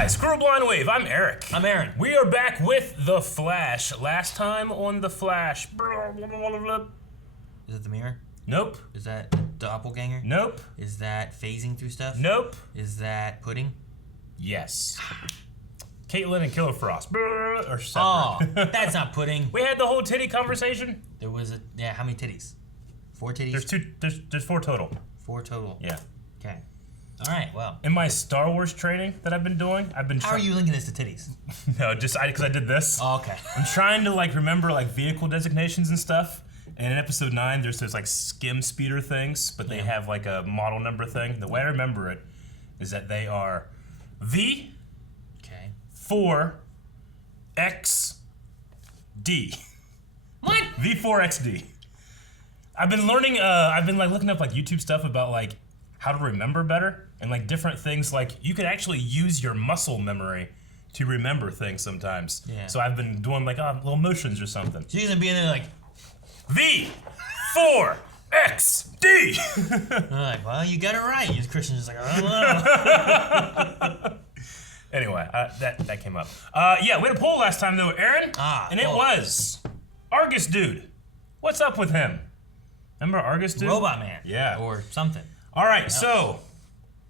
guys, Squirrel Blind Wave, I'm Eric. I'm Aaron. We are back with The Flash. Last time on The Flash. Is it the mirror? Nope. Is that the doppelganger? Nope. Is that phasing through stuff? Nope. Is that pudding? Yes. Caitlin and Killer Frost. Or separate. Oh, that's not pudding. We had the whole titty conversation. There was how many titties? 4 titties? There's 4 total. 4 total. Yeah. Okay. All right, well. In my Star Wars training that I've been doing, How are you linking this to titties? No, just because I did this. Oh, okay. I'm trying to remember vehicle designations and stuff. And in episode 9, there's skim speeder things, but they have a model number thing. The way I remember it is that they are V. Okay. 4XD. What? V4XD. I've been learning. I've been looking up YouTube stuff about how to remember better and different things. You could actually use your muscle memory to remember things sometimes. Yeah. So I've been doing little motions or something. So you're gonna be in there V4XD. I'm well, you got it right. You Christian's just I don't know. Anyway, that came up. Yeah, we had a poll last time though, Aaron. And it was Argus Dude. What's up with him? Remember Argus Dude? Robot Man. Yeah. Or something. All right, so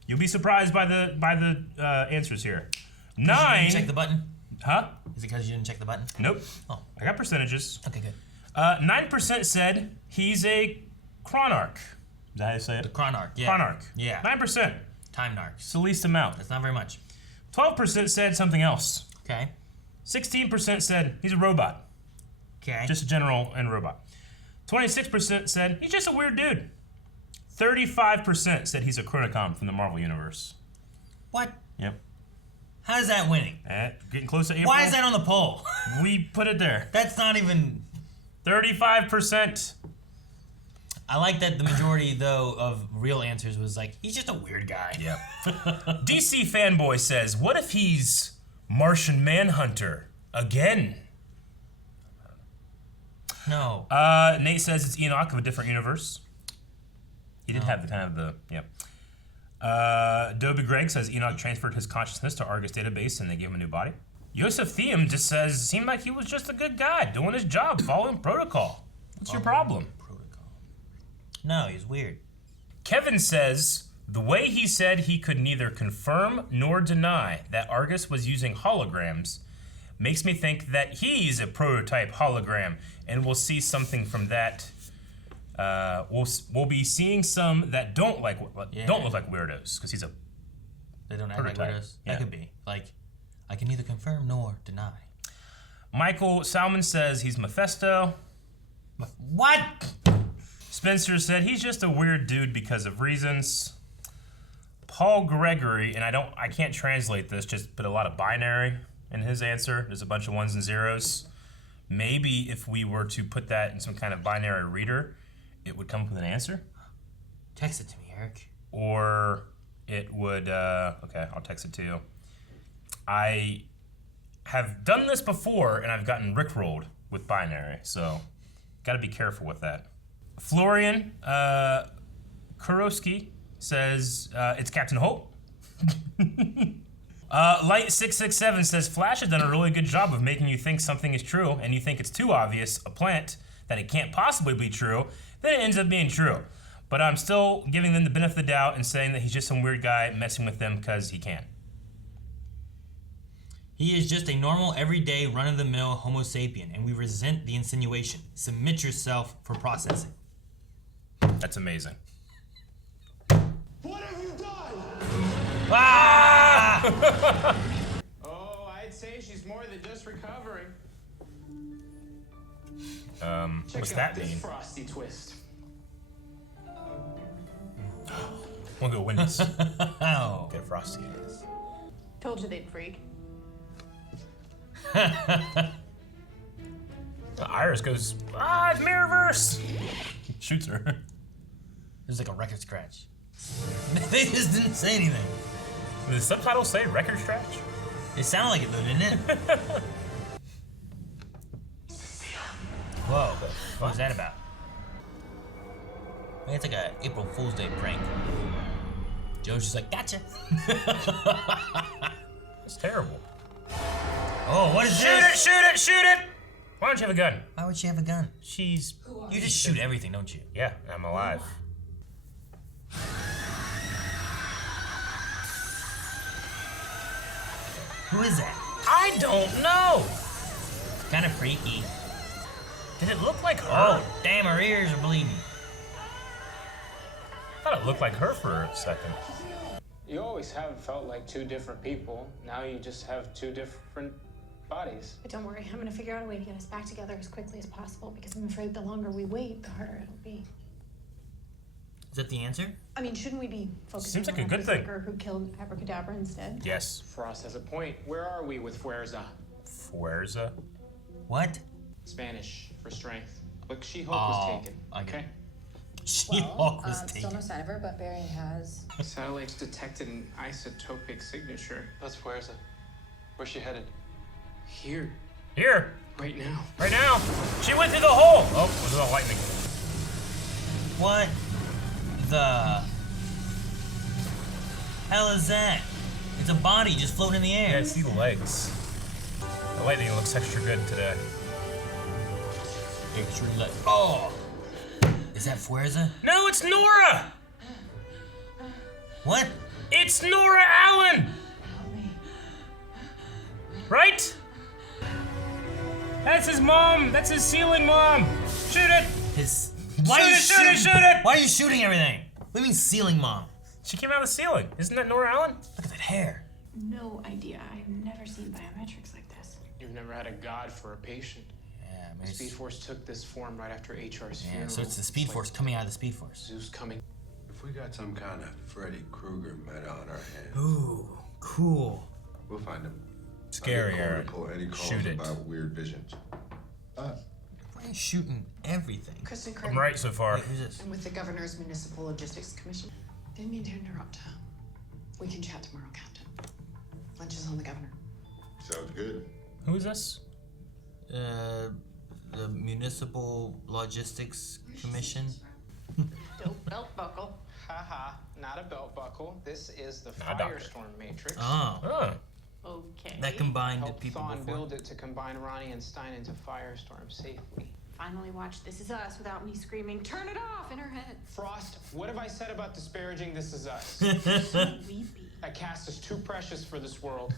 you'll be surprised by the answers here. 9. You didn't check the button? Huh? Is it because you didn't check the button? Nope. Oh. I got percentages. Okay, good. 9% said he's a chronarch. Is that how you say it? The chronarch. Yeah. Chronarch. Yeah. 9%. Time narcs. It's the least amount. That's not very much. 12% said something else. Okay. 16% said he's a robot. Okay. Just a general and robot. 26% said he's just a weird dude. 35% said he's a Chronicom from the Marvel Universe. What? Yep. How is that winning? Getting close to April. Why is that on the poll? We put it there. That's not even... 35%. I like that the majority, though, of real answers was he's just a weird guy. Yep. DC Fanboy says, what if he's Martian Manhunter again? No. Nate says it's Enoch of a different universe. He did have yep. Dobie Greg says Enoch transferred his consciousness to Argus database and they gave him a new body. Yosef Thiem just says, seemed like he was just a good guy, doing his job, following protocol. What's your problem? Protocol. No, he's weird. Kevin says, the way he said he could neither confirm nor deny that Argus was using holograms makes me think that he's a prototype hologram, and we'll see something from that. We'll be seeing some that don't look like weirdos, because he's a They don't act prototype. like weirdos. Yeah. That could be. I can neither confirm nor deny. Michael Salmon says he's Mephisto. What? Spencer said he's just a weird dude because of reasons. Paul Gregory, and I can't translate this, just put a lot of binary in his answer. There's a bunch of 1s and 0s. Maybe if we were to put that in some kind of binary reader, it would come up with an answer. Text it to me, Eric. Or it would, okay, I'll text it to you. I have done this before, and I've gotten rickrolled with binary, so gotta be careful with that. Florian Kurowski says it's Captain Holt. Light667 says Flash has done a really good job of making you think something is true, and you think it's too obvious, a plant, that it can't possibly be true, then it ends up being true. But I'm still giving them the benefit of the doubt and saying that he's just some weird guy messing with them because he can. He is just a normal, everyday, run-of-the-mill Homo sapien, and we resent the insinuation. Submit yourself for processing. That's amazing. What have you done? Ah! Oh, I'd say she's more than just recovering. What's Check that out this mean? frosty twist. Wanna go Wendy's? Oh. Get Frosty. Told you they'd freak. The Iris goes, it's Mirrorverse! Shoots her. There's a record scratch. They just didn't say anything. Did the subtitles say record scratch? It sounded like it though, didn't it? Whoa, what was that about? I think it's like a April Fool's Day prank. Joe's just like, gotcha. It's terrible. Oh, what is Shoot this? it! Shoot it! Shoot it! Why don't you have a gun? Why would she have a gun? She's... You just shoot everything, don't you? Yeah, I'm alive. Who is that? I don't know! Kind of freaky. Did it look like her? Oh, damn, her ears are bleeding. I thought it looked like her for a second. You always have felt like two different people. Now you just have two different bodies. But don't worry, I'm gonna figure out a way to get us back together as quickly as possible because I'm afraid the longer we wait, the harder it'll be. Is that the answer? I mean, shouldn't we be focusing Seems like on a good thing. Berserker who killed Abracadabra instead? Yes. Frost has a point. Where are we with Fuerza? Fuerza? What? Spanish for strength. Look, She-Hulk was taken. Okay. Okay. She-Hulk was Still taken. no sign of her, but Barry has. Satellites detected an isotopic signature. That's Fuerza. Where's she headed? Here, Here! right now. Right now! She went through the hole! Oh, was it all lightning? What the hell is that? It's a body just floating in the Yeah, air. I see the legs. The lightning looks extra good today. Oh! Is that Fuerza? No, it's Nora! What? It's Nora Allen! Right? That's his mom! That's his ceiling mom! Shoot it! His. Shoot it! Why are you shooting everything? What do you mean ceiling mom? She came out of the ceiling. Isn't that Nora Allen? Look at that hair. No idea. I've never seen biometrics like this. You've never had a god for a patient. Yeah, The maybe Speed Force took this form right after HR's yeah, funeral. so it's the Speed Like Force coming out of the Speed Force. Zeus coming. If we got some kind of Freddy Krueger meta on our hands, Ooh, cool. we'll find him. Scary, I get Aaron. called to pull any calls Shoot it. about weird visions. Why are you shooting everything? Kristen I'm Craig. right so far. Wait, who's this? I'm with the Governor's Municipal Logistics Commission. Didn't mean to interrupt. We can chat tomorrow, Captain. Lunch is on the Governor. Sounds good. Who is this? The Municipal Logistics Commission. Dope belt buckle. Haha, not a belt buckle. This is the Not a doctor. Firestorm Matrix. Oh, Oh. Okay. that combined Helped people Thawne before. build it to combine Ronnie and Stein into Firestorm safely. Finally watched This Is Us without me screaming, "Turn it off!" in her head. Frost, what have I said about disparaging This Is Us? Weepy. That cast is too precious for this world.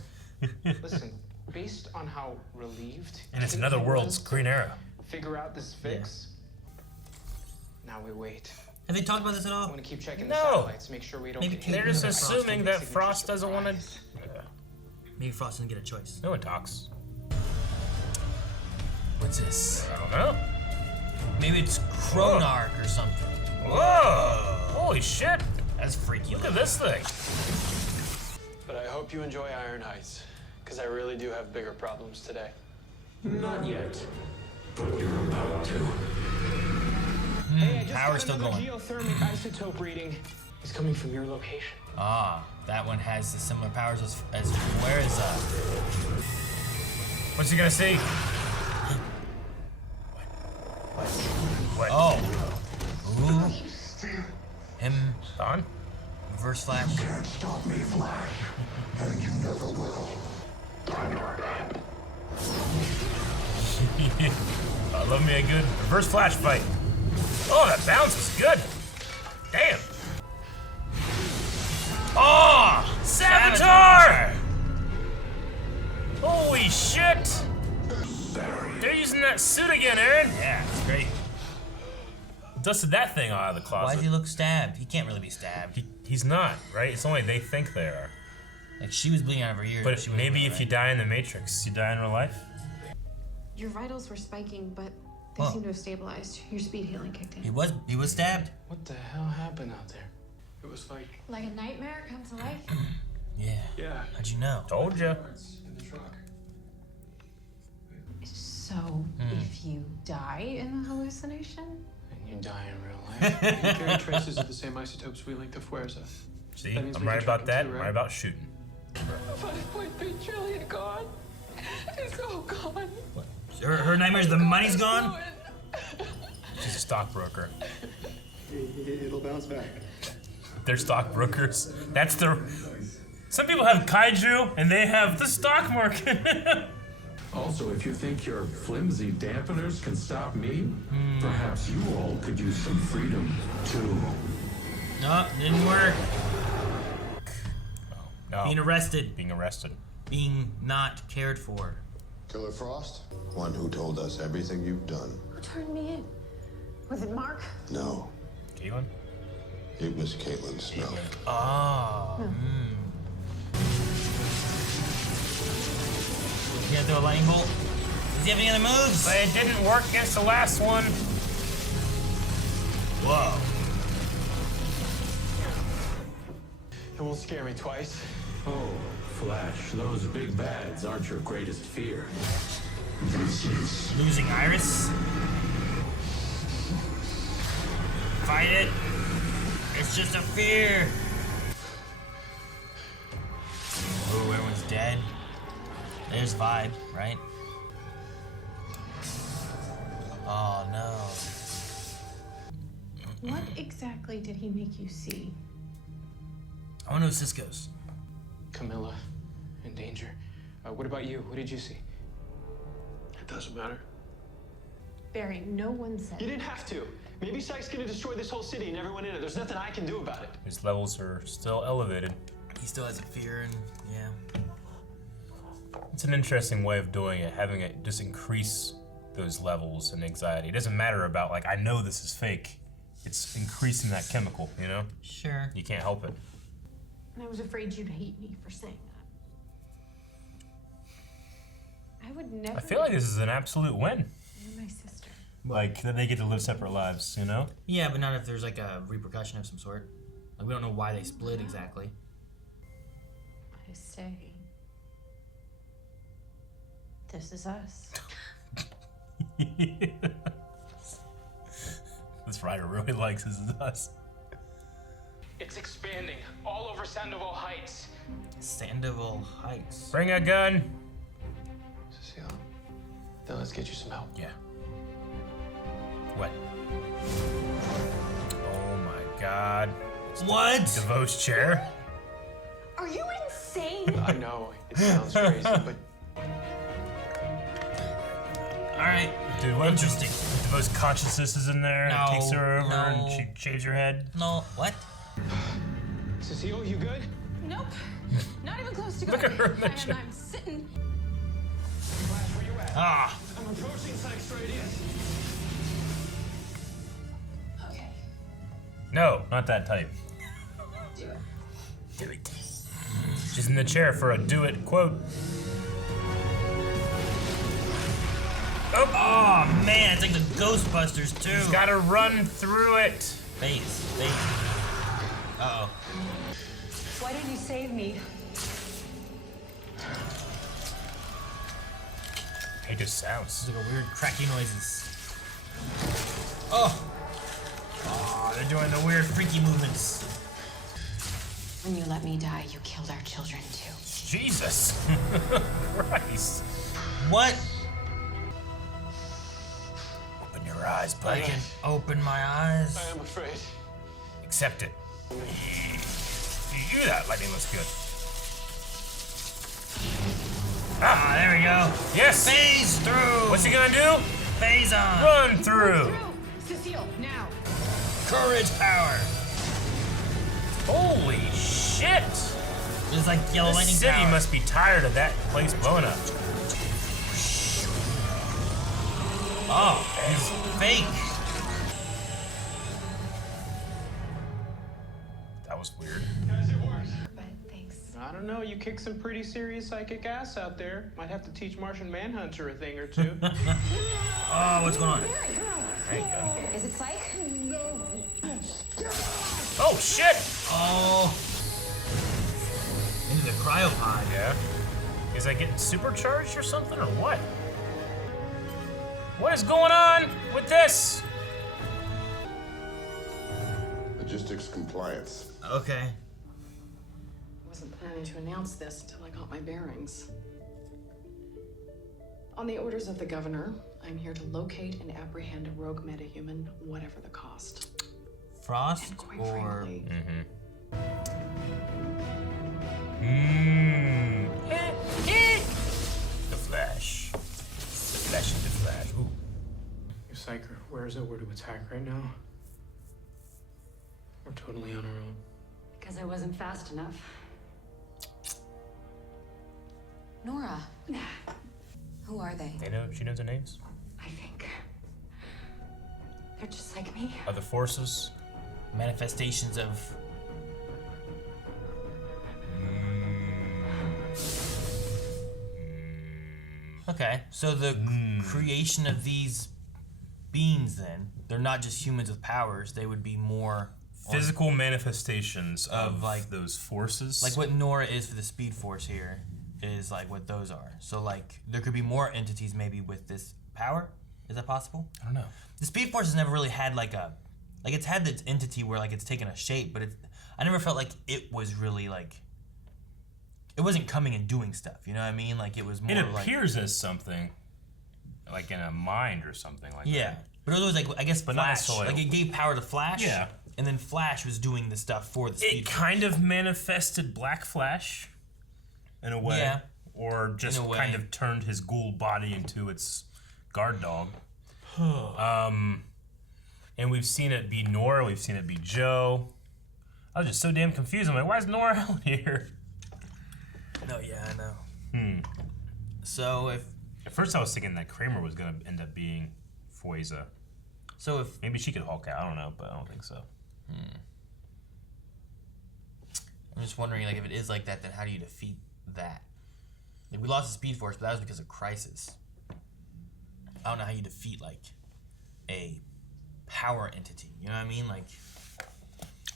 Listen, based on how relieved And it's Kate another was world's to Green Arrow. figure out this fix. Now we wait. Have they talked about this at I all? want to keep checking No. the satellites, make sure we don't Maybe get Kate They're hit just by Frost assuming that signature Frost doesn't want to. surprise. Maybe Frost doesn't get a choice. No one talks. What's this? I don't know. Maybe it's Chronarch or something. Whoa! Holy shit! That's freaky. Look at this thing. But I hope you enjoy Iron Heights, because I really do have bigger problems today. Not yet. Power's still going. Geothermic isotope reading is coming from your location. Ah, that one has the similar powers as Fuerza. What's he gonna see? What? Oh. Ooh. Him. Thawne? Reverse Flash. Stop me, Flash. And you never will. I love me a good reverse flash fight. Oh, that bounce was good. Damn. Oh, Saboteur! Holy shit! They're using that suit again, Aaron. Yeah, it's great. Dusted that thing out of the Why closet. does he look stabbed? He can't really be stabbed. He's not, right? It's only they think they are. Like, she was bleeding out of her ears. But she wasn't maybe bleeding, if you right? die in the Matrix, you die in real life. Your vitals were spiking, but they Whoa. seem to have stabilized. Your speed healing kicked in. He was stabbed. What the hell happened out there? It was like, Like a nightmare come to life. Yeah. yeah. How'd you know? Told ya. In the truck. So, if you die in the hallucination? And you die in real life? You carry traces of the same isotopes we linked to Fuerza. See, That means I'm we right can track about that. him too, I'm right? right about shooting. 5.3 trillion gone. It's all gone. Her nightmares, the money's gone? She's a stockbroker. It'll bounce back. They're stockbrokers. That's the Some people have kaiju, and they have the stock market. Also, if you think your flimsy dampeners can stop me, perhaps you all could use some freedom, too. No, didn't work. No. Being arrested. Being arrested. Being not cared for. Killer Frost? One who told us everything you've done. Who turned me in? Was it Mark? No, Caitlin? it was Caitlin Snow. Oh. You gonna throw a lightning bolt? Does he have any other moves? But it didn't work against the last one. Whoa. It won't scare me twice. Oh, Flash, those big bads aren't your greatest fear. Losing Iris? Fight it. It's just a fear. Oh, everyone's dead. There's Vibe, right? Oh no. What exactly did he make you see? I wanna know Cisco's. Camilla, in danger. What about you? What did you see? It doesn't matter. Barry, no one said. You didn't have to. Maybe Psyche's gonna destroy this whole city and everyone in it. There's nothing I can do about it. His levels are still elevated. He still has a fear and yeah. It's an interesting way of doing it, having it just increase those levels and anxiety. It doesn't matter about, like, I know this is fake. It's increasing that chemical, you know? Sure. You can't help it. And I was afraid you'd hate me for saying that. I would never. I feel like this is an absolute win. You're my sister. Like, that they get to live separate lives, you know? Yeah, but not if there's like a repercussion of some sort. Like we don't know why they split exactly. I say. This is us. This writer really likes This Is Us. It's expanding all over Sandoval Heights. Sandoval Heights. Bring a gun. Cecile, then let's get you some help. Yeah. What? Oh my god. It's What? DeVoe's chair? Are you insane? I know, it sounds crazy, but Alright. Dude, what Interesting. DeVoe's consciousness is in there, No, and takes her over, no. and she shaves her head. No. What? Cecile, you good? Nope. Not even close to Look going. at her in the And chair. I'm sitting. where you at? Ah. I'm approaching Psyche's radius. Okay. No, not that type. Do it. Do it. She's in the chair for a do it quote. Oh man, it's like the Ghostbusters too. Gotta run through it. Face. Uh oh. Why didn't you save me? It just sounds. It's like a weird cracky noises. Oh. Oh, they're doing the weird freaky movements. When you let me die, you killed our children too. Jesus. Christ. What? Open your eyes, I buddy. can open my eyes. I am afraid. Accept it. You do that. Lightning looks good. Ah, there we go. Yes. Phase through. What's he gonna do? Phase on. Run through. Cecile, now. Courage power. Holy shit. It's like yellow The lightning city power. must be tired of that place blowing up. Oh, he's fake. That was weird. Guys, it worked. But thanks. I don't know. You kick some pretty serious psychic ass out there. Might have to teach Martian Manhunter a thing or two. Oh, what's going on? There you go. Is it Psyche? Oh shit. Oh. Into the cryopod. Yeah. Is I getting supercharged or something or what? What is going on with this? Logistics compliance. Okay. I wasn't planning to announce this until I got my bearings. On the orders of the governor, I'm here to locate and apprehend a rogue metahuman, whatever the cost. Frost And quite or frankly, nowhere to attack right now. We're totally on our own. Because I wasn't fast enough. Nora. Who are they? She knows their names. I think. They're just like me. Other forces. Manifestations of. Okay, so the creation of these beings, then, they're not just humans with powers, they would be more Physical manifestations of like those forces. like what Nora is for the Speed Force here is like what those are. So like there could be more entities maybe with this power. Is that possible? I don't know. The Speed Force has never really had like it's had this entity where like it's taken a shape, but I never felt like it was really like it wasn't coming and doing stuff. You know what I mean? Like it was more. It appears as something, like in a mind or something like that. Yeah, but it was like I guess But not Flash. soil. Like it gave power to Flash. Yeah. And then Flash was doing the stuff for the Speed It Force. kind of manifested Black Flash, in a way. Yeah. Or just In a way. kind of turned his ghoul body into its guard dog. And we've seen it be Nora, we've seen it be Joe. I was just so damn confused. I'm like, why is Nora out here? No, yeah, I know. So At first I was thinking that Kramer was going to end up being Foiza. if Maybe she could Hulk out, I don't know, but I don't think so. I'm just wondering, like, if it is like that, then how do you defeat that? Like, we lost the Speed Force, but that was because of Crisis. I don't know how you defeat like a power entity. You know what I mean? Like,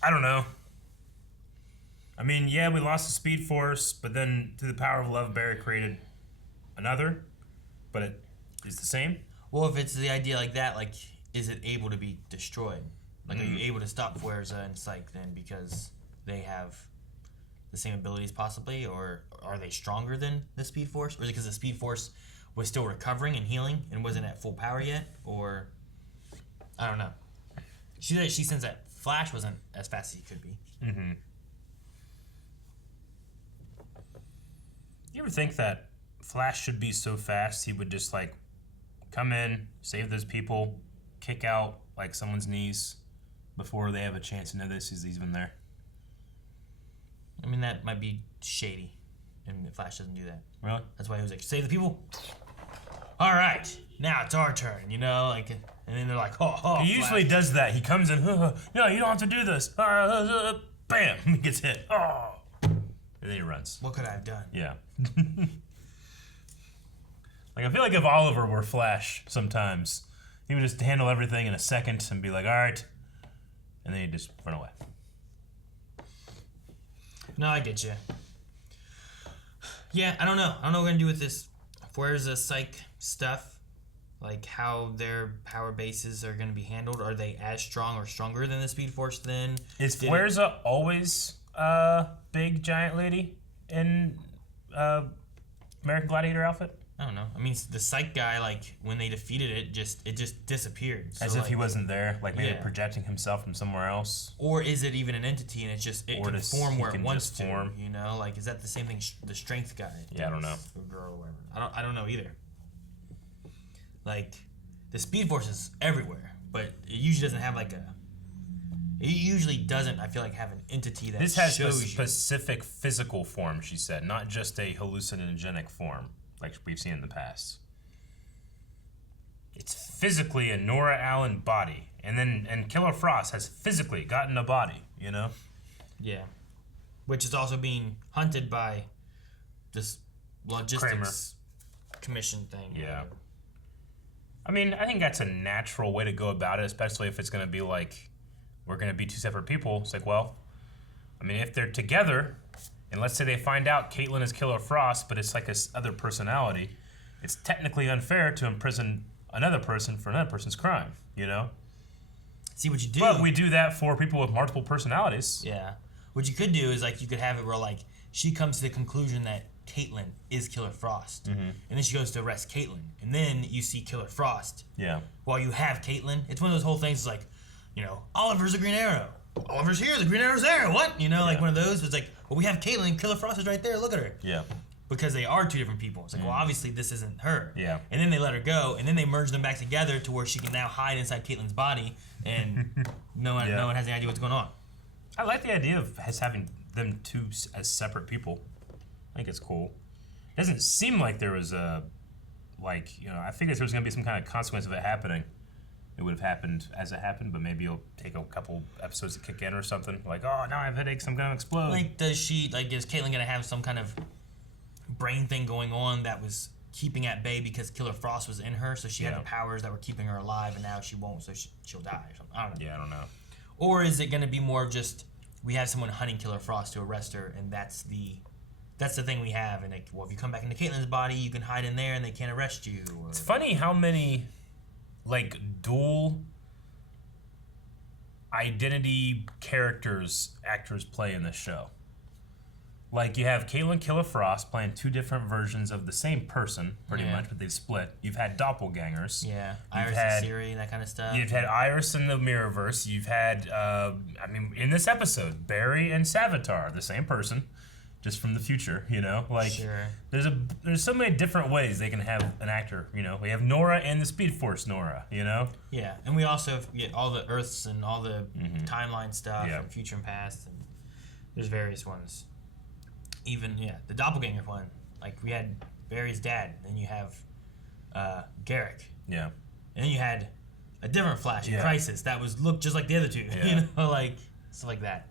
I don't know. I mean, yeah, we lost the Speed Force, but then through the power of love, Barry created another, but it is the same. well, if it's the idea like that, like, is it able to be destroyed? Like, are you able to stop Fuerza and Psyche then because they have the same abilities possibly, or are they stronger than the Speed Force, or is it because the Speed Force was still recovering and healing and wasn't at full power yet, or I don't know. She said she sensed that Flash wasn't as fast as he could be. You ever think that Flash should be so fast he would just like come in, save those people, kick out like someone's knees before they have a chance to know this is even there? I mean, that might be shady, and Flash doesn't do that. Really? That's why he was like, save the people. All right, now it's our turn, you know, like, and then they're like, oh, He usually Flash. does that. He comes in, no, you don't have to do this. Bam, he gets hit. Oh, and then he runs. What could I have done? Yeah. Like, I feel like if Oliver were Flash sometimes, he would just handle everything in a second and be like, all right, and then he'd just run away. No, I get you. Yeah, I don't know. I don't know what we're gonna do with this Fuerza Psyche stuff. Like how their power bases are gonna be handled. Are they as strong or stronger than the Speed Force then? Is Did it- Fuerza always big giant lady in American Gladiator outfit? I don't know. I mean, the Psyche guy, like when they defeated it, just disappeared. So, As if he like, wasn't there, like maybe Yeah. projecting himself from somewhere else. Or is it even an entity and it's just it Or can does form he where it can wants just to? form? You know, like is that the same thing? The strength guy. Yeah, I don't know. Or girl or whatever. I don't know either. Like the Speed Force is everywhere, but it usually doesn't have like a. It usually doesn't. I feel like have an entity that This has a shows you. specific physical form, she said, not just a hallucinogenic form like we've seen in the past. It's physically a Nora Allen body, and Killer Frost has physically gotten a body, you know? Yeah, which is also being hunted by this logistics commission thing. Yeah. I mean, I think that's a natural way to go about it, especially if it's going to be like, we're going to be two separate people. It's like, well, I mean, if they're together, and let's say they find out Caitlin is Killer Frost, but it's like this other personality, it's technically unfair to imprison another person for another person's crime, you know? See what you do. But we do that for people with multiple personalities. Yeah. What you could do is like you could have it where like she comes to the conclusion that Caitlin is Killer Frost, and then she goes to arrest Caitlin, and then you see Killer Frost. Yeah. While you have Caitlin, it's one of those whole things. It's like, you know, Oliver's a Green Arrow. Oliver's here. The Green Arrow's there. What? You know, like one of those. It's like, well, we have Caitlin. Killer Frost is right there. Look at her. Yeah. because they are two different people. It's like, well, obviously this isn't her. Yeah. And then they let her go, and then they merge them back together to where she can now hide inside Caitlyn's body, and no one has any idea what's going on. I like the idea of having them two as separate people. I think it's cool. It doesn't seem like there was a, I figured there was going to be some kind of consequence of it happening. It would have happened as it happened, but maybe it'll take a couple episodes to kick in or something. Like, oh, now I have headaches, I'm going to explode. Like, is Caitlyn going to have some kind of brain thing going on that was keeping at bay because Killer Frost was in her, so she had the powers that were keeping her alive, and now she won't, so she'll die or something. I don't know. Yeah, I don't know. Or is it going to be more of just, we have someone hunting Killer Frost to arrest her, and that's the thing we have, and if you come back into Caitlyn's body, you can hide in there and they can't arrest you. Or... It's funny how many, dual identity actors play in this show. Like, you have Caitlyn Killer Frost playing two different versions of the same person, pretty much, but they've split. You've had doppelgangers. Yeah, Iris and Siri and that kind of stuff. You've had Iris in the Mirrorverse. You've had, in this episode, Barry and Savitar, the same person, just from the future, Sure. There's so many different ways they can have an actor, We have Nora and the Speed Force Nora, Yeah, and we also have all the Earths and all the timeline stuff and future and past, and there's various ones. Even, the doppelganger one. Like, we had Barry's dad, then you have Garrick. Yeah. And then you had a different Flash in Crisis that looked just like the other two, stuff like that.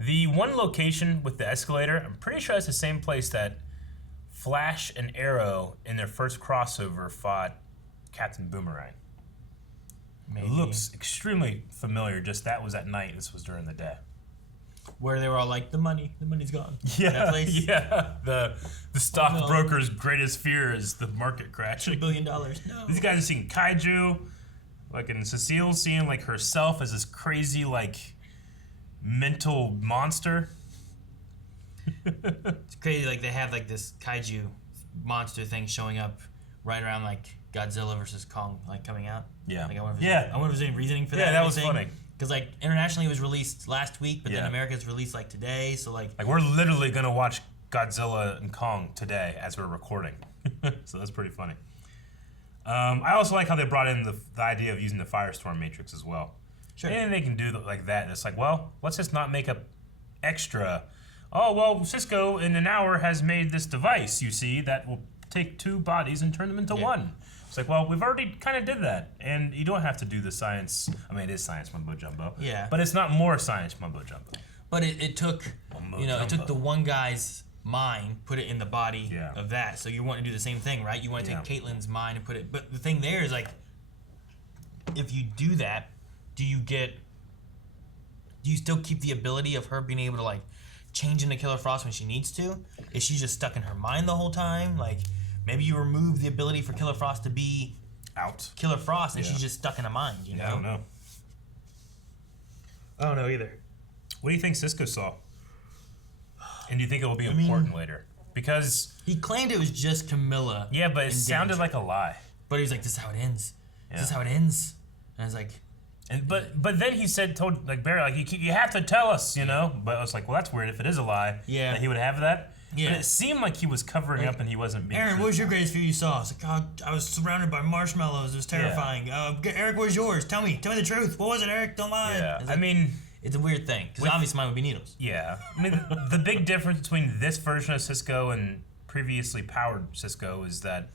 The one location with the escalator, I'm pretty sure it's the same place that Flash and Arrow in their first crossover fought Captain Boomerang. Maybe. It looks extremely familiar, just that was at night, this was during the day. Where they were all like, the money's gone. Yeah, that place? Yeah. The stockbroker's greatest fear is the market crashing. $2 billion, no. These guys are seeing kaiju, and Cecile's seeing, herself as this crazy, mental monster. It's crazy, they have, this kaiju monster thing showing up right around, Godzilla versus Kong, coming out. Yeah. I wonder if there's any reasoning for that. Yeah, that was funny. Because, internationally it was released last week, but then America's released, today, so, we're literally gonna watch Godzilla and Kong today as we're recording. So that's pretty funny. I also like how they brought in the idea of using the Firestorm Matrix as well. Sure. And they can do like that. And it's let's just not make a extra, Cisco in an hour has made this device, you see, that will take two bodies and turn them into one. It's we've already kind of did that. And you don't have to do the science. It is science mumbo jumbo. Yeah. But it's not more science mumbo jumbo. But it took, it took the one guy's mind, put it in the body of that. So you want to do the same thing, right? You want to take Caitlyn's mind and put it, but the thing there is if you do that, do you still keep the ability of her being able to change into Killer Frost when she needs to? Is she just stuck in her mind the whole time? Maybe you remove the ability for Killer Frost to be out Killer Frost and she's just stuck in a mind, you know? I don't know. I don't know either. What do you think Cisco saw? And do you think it will be important later? Because he claimed it was just Camilla. Yeah, but it sounded like a lie. But he was this is how it ends. Yeah. This is how it ends. And I was but then he told Barry, you have to tell us, But I was well, that's weird if it is a lie. Yeah. That he would have that. Yeah. But it seemed like he was covering up and he wasn't being Aaron, truthful. what was your greatest fear you saw? I was I was surrounded by marshmallows. It was terrifying. Eric, where's yours? Tell me the truth. What was it, Eric? Don't lie. Yeah. It's a weird thing, because obviously mine would be needles. Yeah. The big difference between this version of Cisco and previously powered Cisco is that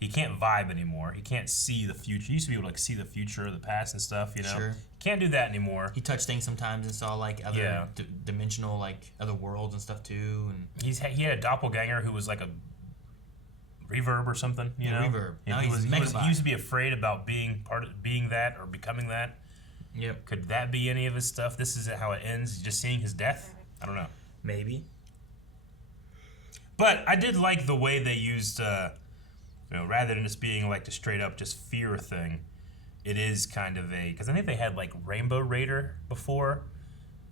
he can't vibe anymore. He can't see the future. He used to be able to see the future, the past and stuff, Sure. Can't do that anymore. He touched things sometimes and saw other dimensional, other worlds and stuff too. And he had a doppelganger who was a reverb or something, you know? Reverb. Now he Megabot. used to be afraid about being that or becoming that. Yep. Could that be any of his stuff? This is how it ends. Just seeing his death. I don't know. Maybe. But I did like the way they used, rather than just being the straight up just fear thing. It is kind of because I think they had Rainbow Raider before.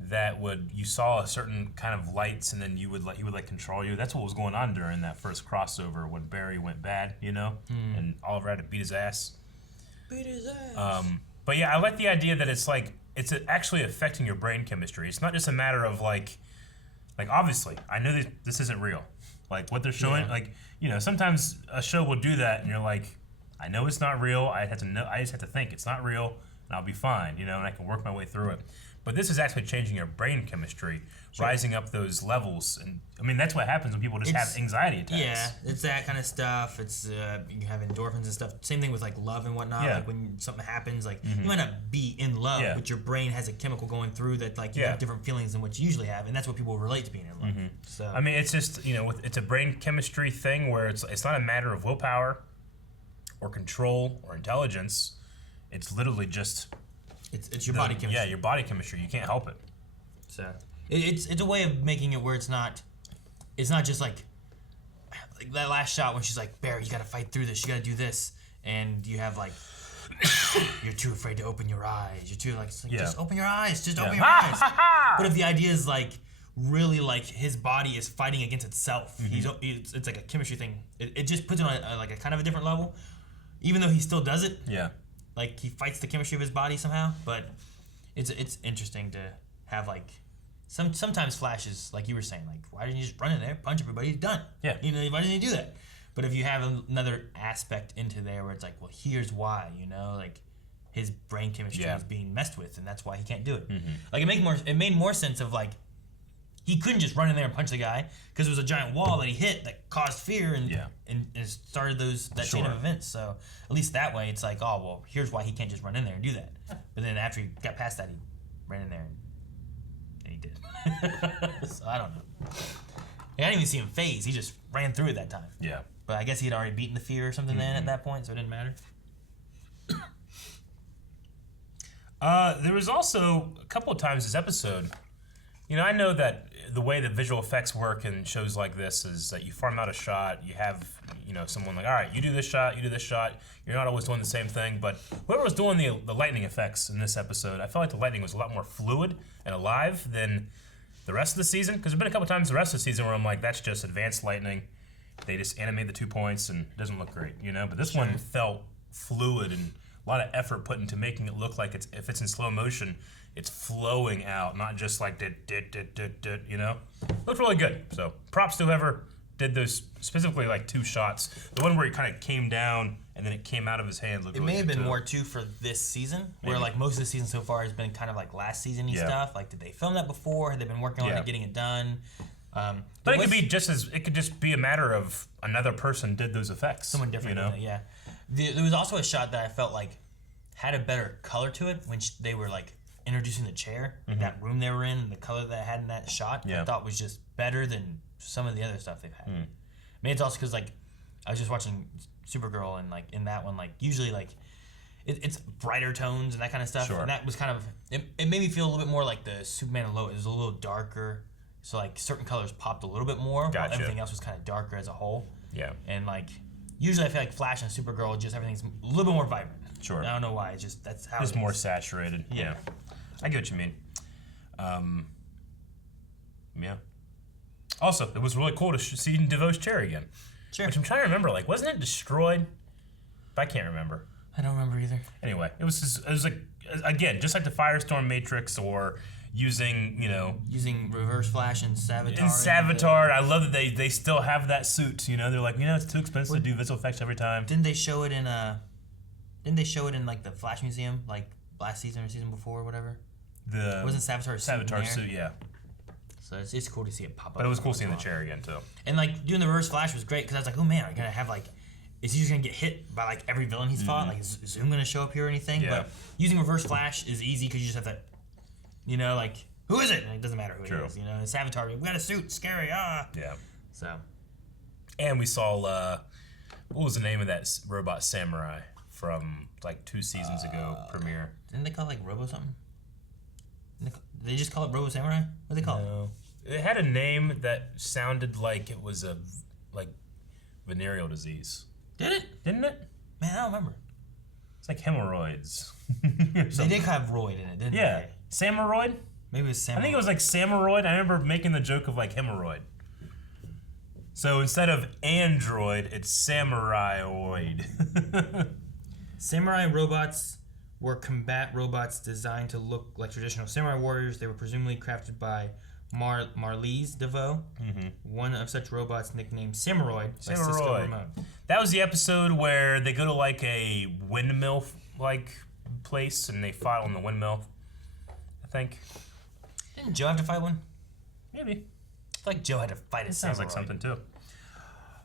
That you saw a certain kind of lights and then he would control you. That's what was going on during that first crossover when Barry went bad, and Oliver had to beat his ass. Beat his ass. But yeah, I like the idea that it's actually affecting your brain chemistry. It's not just a matter of Like, obviously, I know this isn't real. Like, what they're showing, like, you know, sometimes a show will do that, and you're like, I know it's not real. I just have to think it's not real, and I'll be fine, you know, and I can work my way through it. But this is actually changing your brain chemistry, rising up those levels, and I mean that's what happens when people just have anxiety attacks. Yeah, it's that kind of stuff. It's you have endorphins and stuff. Same thing with like love and whatnot. Yeah. Like when something happens, like you might not be in love, but your brain has a chemical going through that like you have different feelings than what you usually have, and that's what people relate to being in love. So I mean, it's just it's a brain chemistry thing where it's not a matter of willpower, or control, or intelligence. It's literally just it's your body chemistry. Yeah, your body chemistry. You can't help it. So it's a way of making it where it's not just like that last shot when she's like, Barry, you gotta fight through this, you gotta do this, and you have like you're too afraid to open your eyes. You're too like just open your eyes, just open your eyes. But if the idea is like really like his body is fighting against itself, it's like a chemistry thing. It just puts it on like a kind of a different level, even though he still does it. Yeah. Like he fights the chemistry of his body somehow, but it's interesting to have like sometimes Flashes, like you were saying, like why didn't you just run in there, punch everybody, done? Yeah. You know, why didn't you do that? But if you have another aspect into there where it's like, well, here's why, you know, like his brain chemistry is being messed with, and that's why he can't do it. Like it made more sense of like he couldn't just run in there and punch the guy because it was a giant wall that he hit that caused fear and started that chain of events. So at least that way, it's like, oh well, here's why he can't just run in there and do that. But then after he got past that, he ran in there and he did. So I don't know. I didn't even see him phase. He just ran through it that time. Yeah. But I guess he had already beaten the fear or something then at that point, so it didn't matter. There was also a couple of times this episode. You know, I know that the way that visual effects work in shows like this is that you farm out a shot, you have, someone like, all right, you do this shot, you're not always doing the same thing, but whoever was doing the lightning effects in this episode, I felt like the lightning was a lot more fluid and alive than the rest of the season, because there's been a couple times the rest of the season where I'm like, that's just advanced lightning, they just animate the 2 points and it doesn't look great, But this one felt fluid and a lot of effort put into making it look like if it's in slow motion, it's flowing out, not just like Looked really good. So props to whoever did those, specifically like 2 shots. The one where he kind of came down and then it came out of his hands. It may have been more too for this season, where like most of the season so far has been kind of like last season-y stuff. Like, did they film that before? Had they been working on it, getting it done? But it could be it could just be a matter of another person did those effects. Someone different, there was also a shot that I felt like had a better color to it when they were like introducing the chair, that room they were in, and the color that it had in that shot, I thought was just better than some of the other stuff they've had. Maybe it's also because like I was just watching Supergirl, and like in that one, like usually like it's brighter tones and that kind of stuff, and that was kind of it made me feel a little bit more like the Superman and Lois. It was a little darker, so like certain colors popped a little bit more, while everything else was kind of darker as a whole. Yeah, and like usually I feel like Flash and Supergirl, just everything's a little bit more vibrant. Sure, I don't know why. It's just that's how it's more saturated. Yeah. I get what you mean. Yeah. Also, it was really cool to see DeVoe's chair again. Sure. Which I'm trying to remember. Like, wasn't it destroyed? But I can't remember. I don't remember either. Anyway, it was like, again, just like the Firestorm Matrix or using, using Reverse Flash and Savitar. And Savitar. I love that they still have that suit. They're like, it's too expensive to do visual effects every time. Didn't they show it in like the Flash Museum, like last season or season before or whatever? Wasn't Savitar's suit, yeah. So it's cool to see it pop up. But it was cool seeing the chair again too. And like doing the Reverse Flash was great because I was like, oh man, I'm gonna have like, is he just gonna get hit by like every villain he's fought? Like, is Zoom gonna show up here or anything? Yeah. But using Reverse Flash is easy because you just have to, like, who is it? And it doesn't matter who it is. It's Savitar. We got a suit, scary. Yeah. So. And we saw what was the name of that robot samurai from like 2 seasons ago premiere? Didn't they call it like Robo something? Did they just call it Robo Samurai? What do they call it? It had a name that sounded like it was a venereal disease. Did it? Didn't it? Man, I don't remember. It's like hemorrhoids. They did have roid in it, didn't they? Yeah. Samuroid? Maybe it was Samuroid. I think it was like Samuroid. I remember making the joke of like hemorrhoid. So instead of android, it's samuraioid. Samurai robots were combat robots designed to look like traditional samurai warriors. They were presumably crafted by Marlies DeVoe. One of such robots nicknamed Samuroid by Cisco Samuroid. Ramon. That was the episode where they go to like a windmill like place and they fight on the windmill. I think. Didn't Joe have to fight one? Maybe. I feel like Joe had to fight a Sounds like Samuroid. something too.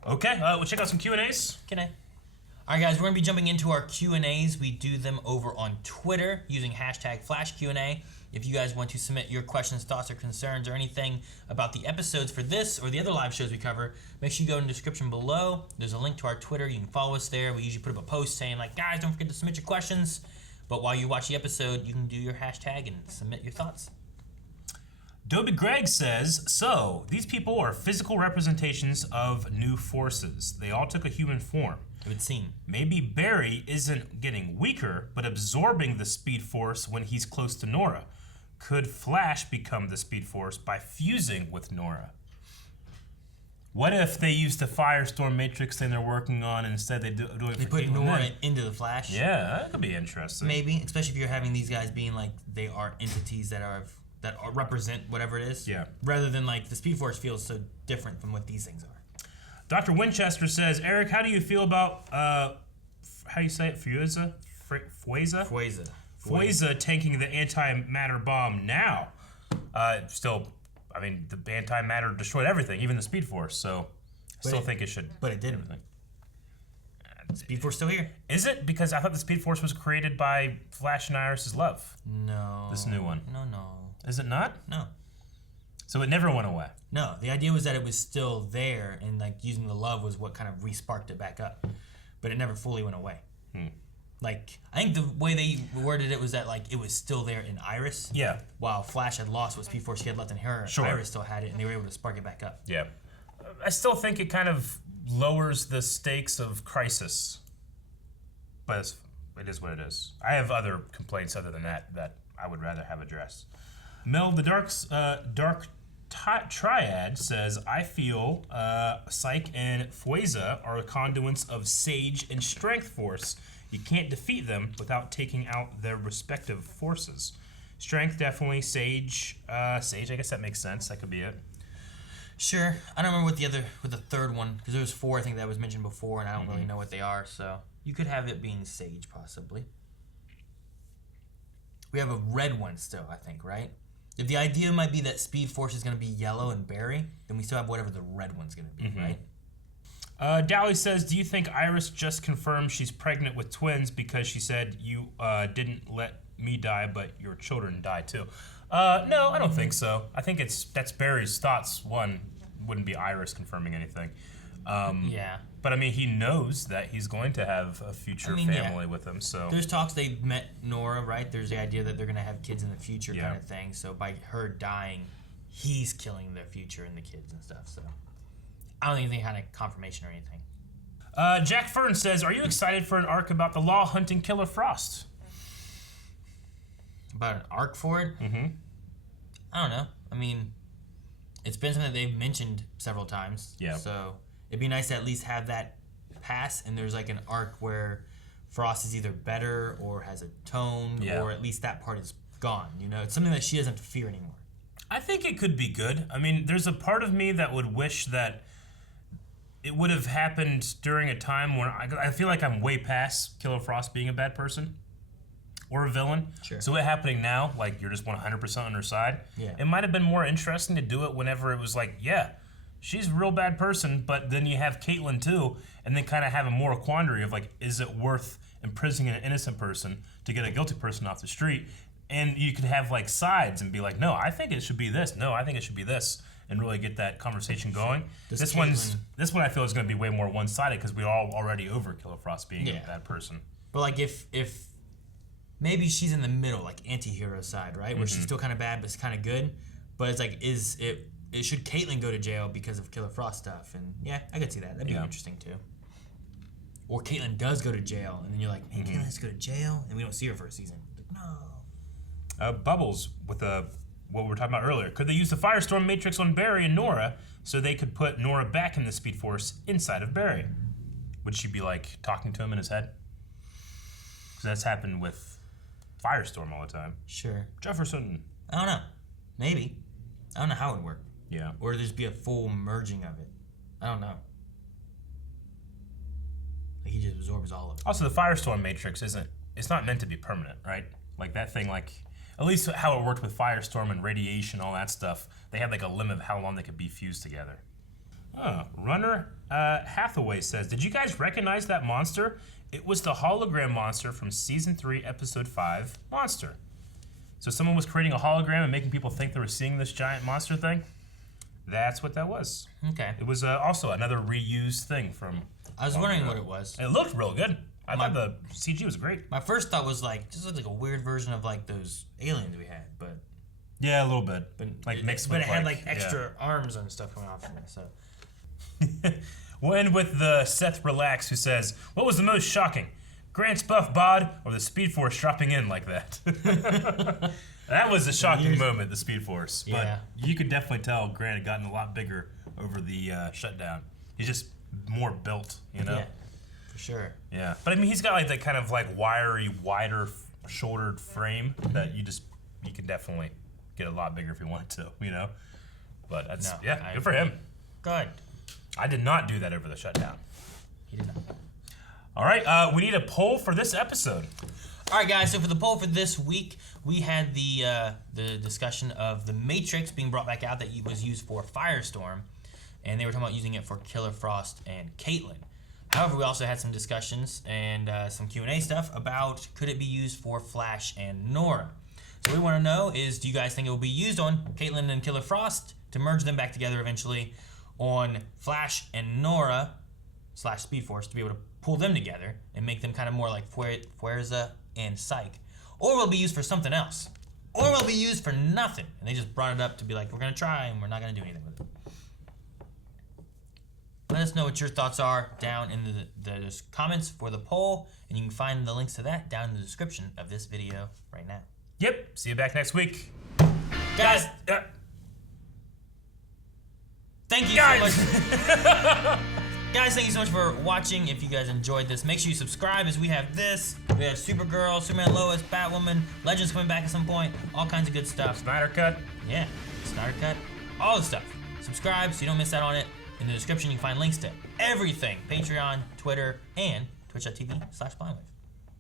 Okay, we'll check out some Q&As. Can I? All right, guys, we're gonna be jumping into our Q&As. We do them over on Twitter using hashtag #FlashQA. If you guys want to submit your questions, thoughts, or concerns, or anything about the episodes for this or the other live shows we cover, make sure you go in the description below. There's a link to our Twitter. You can follow us there. We usually put up a post saying, like, guys, don't forget to submit your questions. But while you watch the episode, you can do your hashtag and submit your thoughts. Dobie Greg says, so, these people are physical representations of new forces. They all took a human form. It would seem. Maybe Barry isn't getting weaker, but absorbing the Speed Force when he's close to Nora. Could Flash become the Speed Force by fusing with Nora? What if they use the Firestorm Matrix thing they're working on and instead they do it They for put Caitlin Nora then? into the Flash. Yeah, that could be interesting. Maybe, especially if you're having these guys being like they are entities that represent whatever it is. Yeah. Rather than like the Speed Force feels so different from what these things are. Dr. Winchester says, Eric, how do you feel about, how do you say it, Fueza? Fueza tanking the antimatter bomb now? Still, I mean, the antimatter destroyed everything, even the Speed Force, so I still think it should. But it didn't. Everything. Speed Force still here? Is it? Because I thought the Speed Force was created by Flash and Iris's love. No. This new one. No. Is it not? No. So it never went away. No, the idea was that it was still there, and like using the love was what kind of re-sparked it back up, but it never fully went away. Like I think the way they worded it was that like it was still there in Iris. Yeah. While Flash had lost what Speed Force she had left in her, Sure. Iris still had it, and they were able to spark it back up. Yeah. I still think it kind of lowers the stakes of Crisis, but it is what it is. I have other complaints other than that I would rather have addressed. Mel, the Dark Triad says, I feel Psyche and Fueza are conduits of Sage and Strength Force. You can't defeat them without taking out their respective forces. Strength, definitely. Sage, I guess that makes sense. That could be it. Sure. I don't remember what the third one, because there was 4 I think that was mentioned before, and I don't really know what they are, so you could have it being Sage, possibly. We have a red one still, I think, right? If the idea might be that Speed Force is going to be yellow and Barry, then we still have whatever the red one's going to be, right? Dally says, do you think Iris just confirmed she's pregnant with twins because she said you didn't let me die, but your children died too? No, I don't think so. I think that's Barry's thoughts. One, wouldn't be Iris confirming anything. Yeah. But I mean, he knows that he's going to have a future family with him, so. There's talks they've met Nora, right? There's the idea that they're going to have kids in the future Yeah. kind of thing. So by her dying, he's killing their future and the kids and stuff, so. I don't think anything kind of confirmation or anything. Jack Fern says, are you excited for an arc about the law hunting Killer Frost? About an arc for it? I don't know. I mean, it's been something that they've mentioned several times. Yeah. So it'd be nice to at least have that pass, and there's like an arc where Frost is either better or has atoned, or at least that part is gone. You know, it's something that she doesn't have to fear anymore. I think it could be good. I mean, there's a part of me that would wish that it would have happened during a time when I feel like I'm way past Killer Frost being a bad person or a villain. Sure. So it happening now, like you're just 100% on her side. Yeah. It might have been more interesting to do it whenever it was like, yeah, she's a real bad person, but then you have Caitlin too, and then kind of have a more quandary of like, is it worth imprisoning an innocent person to get a guilty person off the street? And you could have like sides and be like, no, I think it should be this. No, I think it should be this. And really get that conversation going. This one I feel is going to be way more one-sided because we're all already over Killer Frost being a bad person. But like if maybe she's in the middle, like anti-hero side, right? Where she's still kind of bad but it's kind of good. But it's like, should Caitlin go to jail because of Killer Frost stuff? And yeah, I could see that. That'd be interesting too. Or Caitlin does go to jail, and then you're like, man, Caitlin has to go to jail, and we don't see her for a season. Like, no. Bubbles with what we were talking about earlier. Could they use the Firestorm Matrix on Barry and Nora so they could put Nora back in the Speed Force inside of Barry? Would she be like talking to him in his head? Because that's happened with Firestorm all the time. Sure. Jefferson. I don't know. Maybe. I don't know how it would work. Yeah. Or there'd just be a full merging of it. I don't know. Like he just absorbs all of it. Also, the Firestorm Matrix it's not meant to be permanent, right? Like that thing, like, at least how it worked with Firestorm and radiation, all that stuff, they had like a limit of how long they could be fused together. Oh, Runner Hathaway says, did you guys recognize that monster? It was the hologram monster from season 3, episode 5, Monster. So someone was creating a hologram and making people think they were seeing this giant monster thing? That's what that was. Okay. It was also another reused thing from... I was wondering what it was. It looked real good. I thought the CG was great. My first thought was like, this looks like a weird version of like those aliens we had, but... Yeah, a little bit. But like mixed but with it had like extra arms and stuff coming off from it, so... We'll end with the Seth Relax, who says, what was the most shocking? Grant's buff bod or the Speed Force dropping in like that? That was a shocking moment, the Speed Force. But Yeah. you could definitely tell Grant had gotten a lot bigger over the shutdown. He's just more built, you know? Yeah, for sure. Yeah. But I mean, he's got like that kind of like wiry, wider, shouldered frame that you can definitely get a lot bigger if you wanted to, you know? But that's, good for him. Good. I did not do that over the shutdown. He did not. All right, we need a poll for this episode. All right, guys. So for the poll for this week, we had the discussion of the Matrix being brought back out that was used for Firestorm, and they were talking about using it for Killer Frost and Caitlin. However, we also had some discussions and some Q&A stuff about could it be used for Flash and Nora. So what we want to know is, do you guys think it will be used on Caitlin and Killer Frost to merge them back together eventually, on Flash and Nora / Speed Force to be able to pull them together and make them kind of more like Fuerza and Psyche? Or will it be used for something else? Or will it be used for nothing? And they just brought it up to be like, we're going to try and we're not going to do anything with it. Let us know what your thoughts are down in the comments for the poll, and you can find the links to that down in the description of this video right now. Yep, see you back next week. Guys, thank you so much. Guys, thank you so much for watching. If you guys enjoyed this, make sure you subscribe, as we have this. We have Supergirl, Superman Lois, Batwoman, Legends coming back at some point, all kinds of good stuff. Snyder Cut. Yeah, Snyder Cut, all the stuff. Subscribe so you don't miss out on it. In the description, you can find links to everything. Patreon, Twitter, and twitch.tv/blindwave.